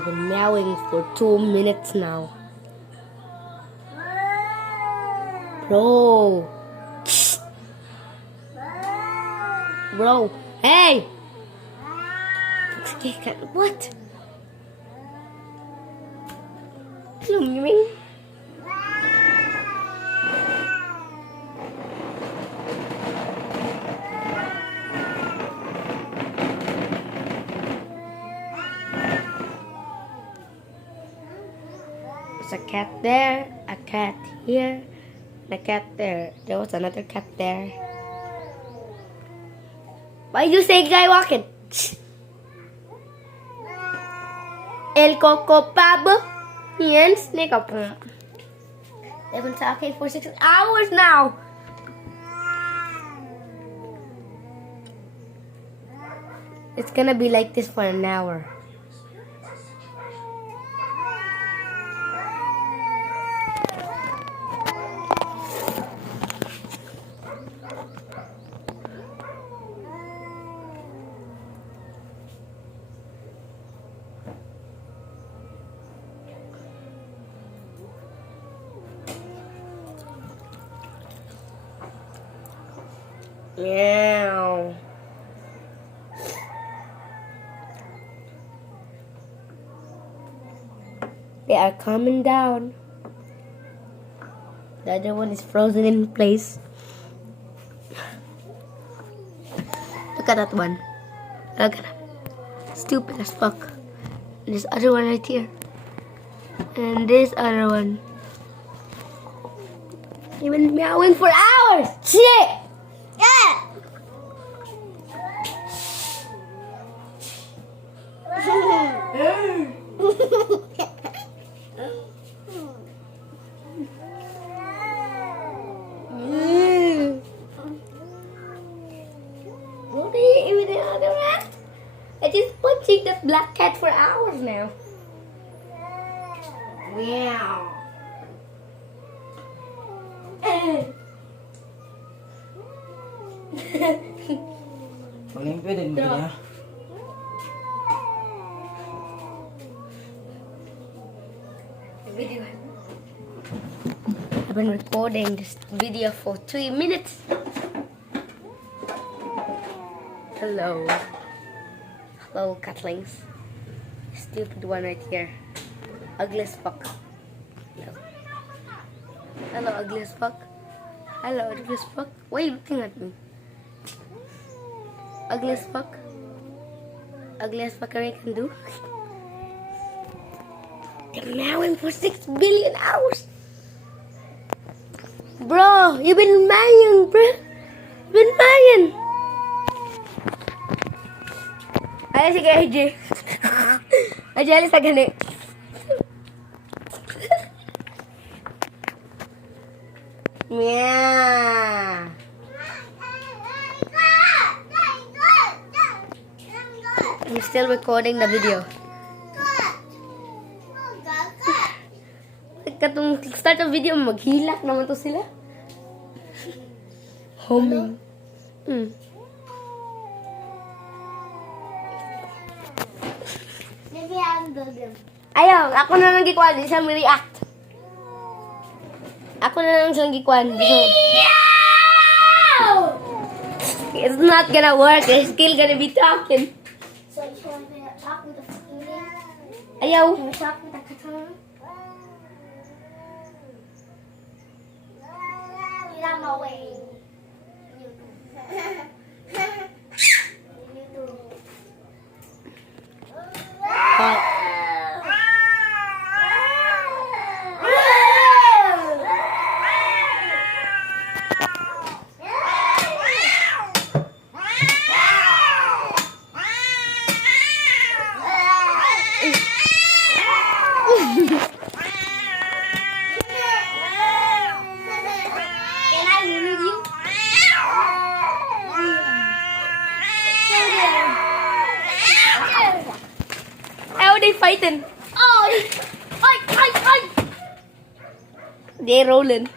I've been meowing for 2 minutes now. Bro. Bro. Hey! What? Blooming. There's a cat there, a cat here, and a cat there. There was another cat there. Why do you say guy walking? El Coco Pabo. Yan, snake up. They've been talking for 6 hours now. It's gonna be like this for an hour. Meow. They are calming down. The other one is frozen in place. Look at that one. Look at him. Stupid as fuck. And this other one right here. And this other one. They've been meowing for hours. Shit! Yeah! What are you even the other rat? I just punching that black cat for hours now. Meow. Pag-limpyo din mo niya. I've been recording this video for 3 minutes. Hello. Hello, catlings. Stupid one right here. Ugly as fuck. Hello. Hello, ugly as fuck. Hello, ugly as fuck. Why are you looking at me? Ugly as fuck. Ugly as fuckery can do. They're meowing for 6 billion hours. Bro, you've been meowing, bro. You've been meowing. Ayan si KJ. Ayan sa gani. Meow. I'm still recording the video. Katong start ng video, maghilak naman to sila. Homing. Ayaw, ako na lang gikuan, di siya react. Ako na lang siyang gikuan. It's not gonna work, it's still gonna be talking. So you want to talk with the fucking Ayaw. You talk with the cartoon? Get out my way. You do. Can I leave you? How are they fighting? Oh! Ay! Ay! Ay! They're rolling.